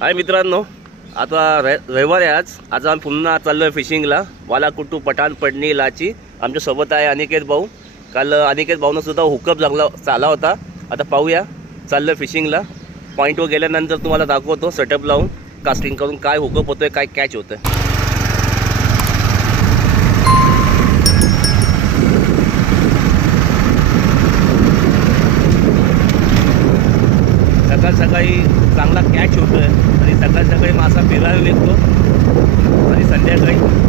हाय मित्रांनो, आता रविवार आहे आज आम्ही पुन्हा चाललोय फिशिंगला. वालाकुट्टू, पठाण, पडणी, लाची. आमच्या सोबत आहे अनिकेत भाऊ. काल अनिकेत भाऊनं सुद्धा हुकअप चाला होता. आता पाहूया, चाललोय फिशिंगला. पॉईंटवर गेल्यानंतर तुम्हाला दाखवतो सेटअप लावून कास्टिंग करून काय हुकअप होतोय, काय कॅच होतोय. सकाळी चांगला कॅच होतोय आणि सकाळी मासा फिरायला निघतो आणि संध्याकाळी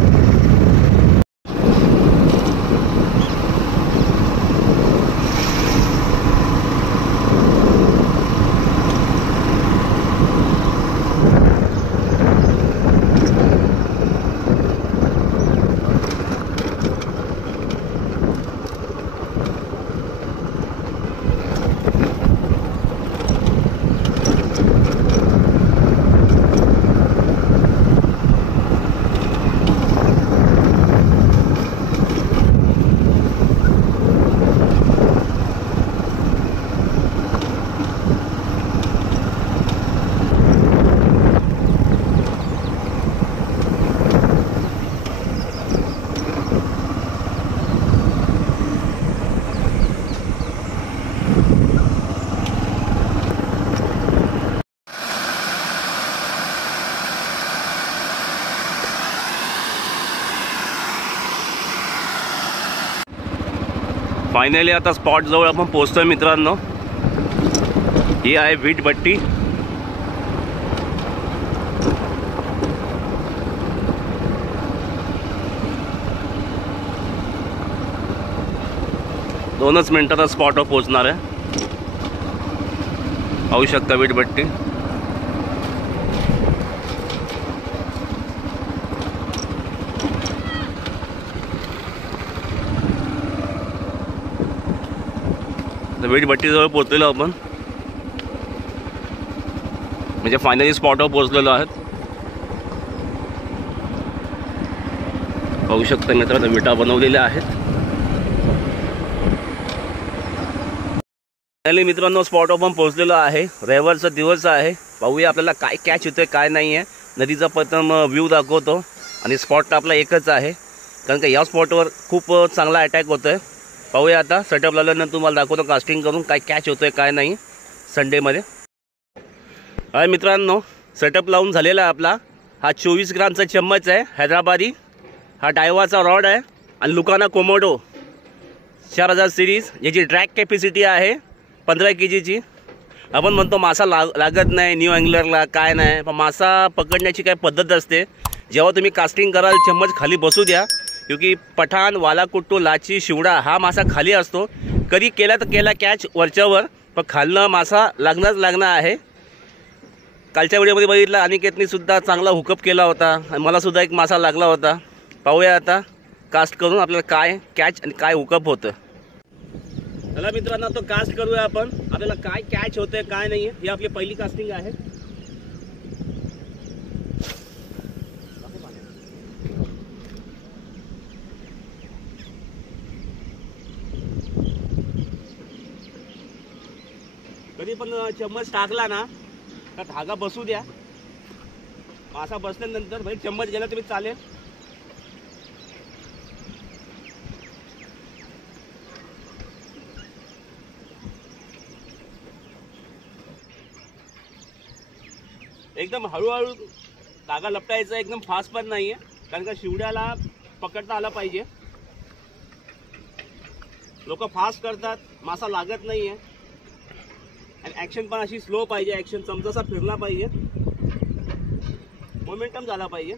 फायनली आता स्पॉट जवळ आपण पोहोचतोय मित्रांनो. ही आहे वीटभट्टी. दोनच मिनिटात स्पॉटवर पोहोचणार आहे. पाहू शकता वीटभट्टी. वीटभट्टीजवळ पोहोचलेलो आपण, म्हणजे फायनली स्पॉटवर पोहोचलेलो आहोत. पाहू शकता मित्रांनो, विटा बनवलेल्या आहेत. फायनली मित्रांनो स्पॉटवर पण पोहोचलेलो आहे. रविवारचा दिवस आहे. पाहूया आपल्याला काय कॅच होतोय काय नाही आहे. नदीचा प्रथम व्ह्यू दाखवतो आणि स्पॉट आपला एकच आहे, कारण का या स्पॉटवर खूप चांगला अटॅक होतोय. पाहूया आता सेटअप लावल्यानंतर तुम्हाला दाखवतो कास्टिंग करून काय कॅच होतोय काय नाही संडेमध्ये. हाय मित्रांनो, सेटअप लावून झालेला आहे आपला. हा 24 ग्रामचा चम्मच आहे हैदराबादी. हा डायवाचा रॉड आहे आणि लुकाना कोमोडो 4000 सिरीज, याची ड्रॅग कॅपॅसिटी आहे 15 kgची. आपण म्हणतो मासा लागत नाही न्यू अँगलरला, काय नाही, पण मासा पकडण्याची काय पद्धत असते. जेव्हा तुम्ही कास्टिंग कराल चम्मच खाली बसू द्या, क्योंकि पठाण, वालाकुट्टू, लाची, शिवडा हा मासा खाली असतो. कधी केला तर केला कॅच वरच्यावर, पण खालनं मासा लागणार आहे. कालच्या व्हिडिओमध्ये बघितलं अनिकेतनी सुद्धा चांगला हुकअप केला होता आणि मला सुद्धा एक मासा लागला होता. पाहूया आता कास्ट करून आपल्याला काय कॅच आणि काय हुकअप होतं. चला मित्रांनो, तो कास्ट करूया आपण. आपल्याला काय कॅच होतंय काय नाही, ही आपली पहिली कास्टिंग आहे. कधी पण चम्मच टाकला ना तर धागा बसू द्या. मासा बसल्यानंतर भाई चम्मच गेला तुम्ही चालेल. एकदम हळूहळू धागा लपटायचा, एकदम फास्ट पण नाहीये, कारण का शिवड्याला पकडता आला पाहिजे. लोक फास्ट करतात, मासा लागत नाहीये. आणि ॲक्शन पण अशी स्लो पाहिजे. ॲक्शन चमचासा फिरला पाहिजे, मोमेंटम झाला पाहिजे.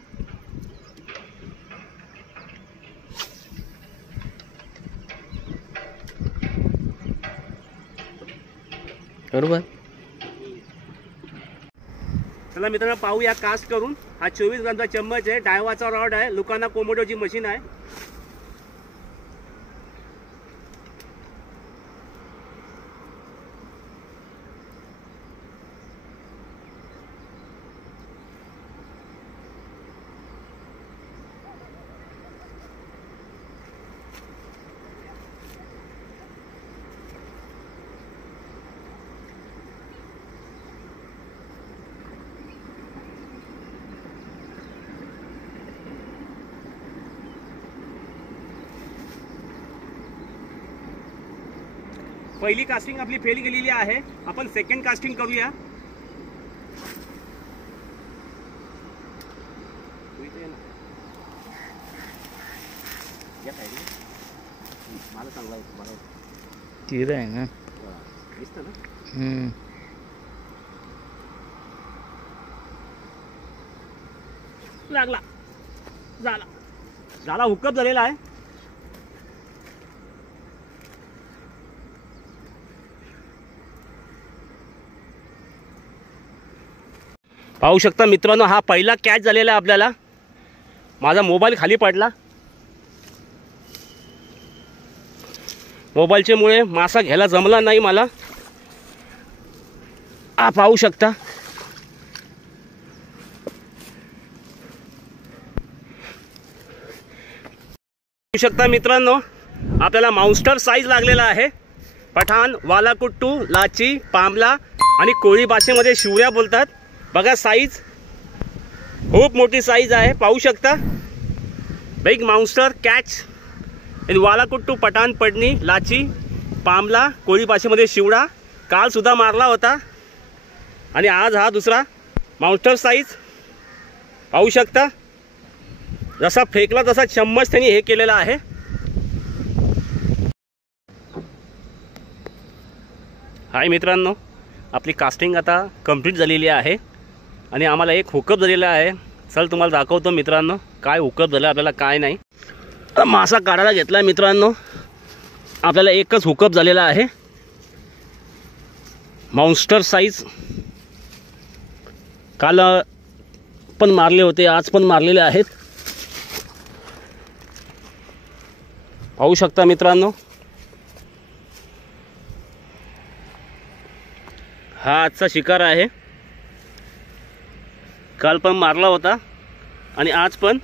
बरोबर. चला मित्रांनो पाहूया कास्ट करून. हा 24 ग्रामचा चम्मच आहे, डायवाचा रॉड आहे, लुकाना कोमोडोची मशीन आहे. पहिली कास्टिंग आपली फेल गेलेली आहे. आपण सेकंड कास्टिंग करूया. मला चांगला आहे मला तीर आहे ना. दिसतं ना. लागला झाला झाला हुकअप झालेला आहे. पाहू शकता मित्रांनो, हा पहिला कॅच झालेला आहे आपल्याला. माझा मोबाईल खाली पडला. मोबाईलच्या मुळे मासा घ्यायला जमला नाही मला. पाहू शकता मित्रांनो, आपल्याला माउस्टर साईज लागलेला आहे. पठाण, वालाकुट्टू, लाची, पामला आणि कोळी भाषेमध्ये शिवऱ्या बोलतात. बघा साईज खूप मोठी साईज आहे. पाहू शकता बिग माउस्टर कॅच इन वालाकुट्टू, पठाण, पडणी, लाची, पामला, कोळी भाषेमध्ये शिवडा. काल सुद्धा मारला होता आणि आज हा दुसरा माउस्टर साईज. पाहू शकता जसा फेकला तसा चम्मच त्यांनी हे केलेला आहे. हाय मित्रांनो, आपली कास्टिंग आता कंप्लीट झालेली आहे आणि आम्हाला एक हुकअप झालेला आहे. चल तुम्हाला दाखवतो मित्रांनो काय हुकअप झालं आपल्याला काय नाही. मासा काढायला घेतला मित्रांनो, आपल्याला एकच हुकअप झालेला आहे. माउस्टर साईज काल पण मारले होते, आज पण मारलेले आहेत. पाहू शकता मित्रांनो, हा आजचा शिकार आहे. काल पण मारला होता आणि आज पण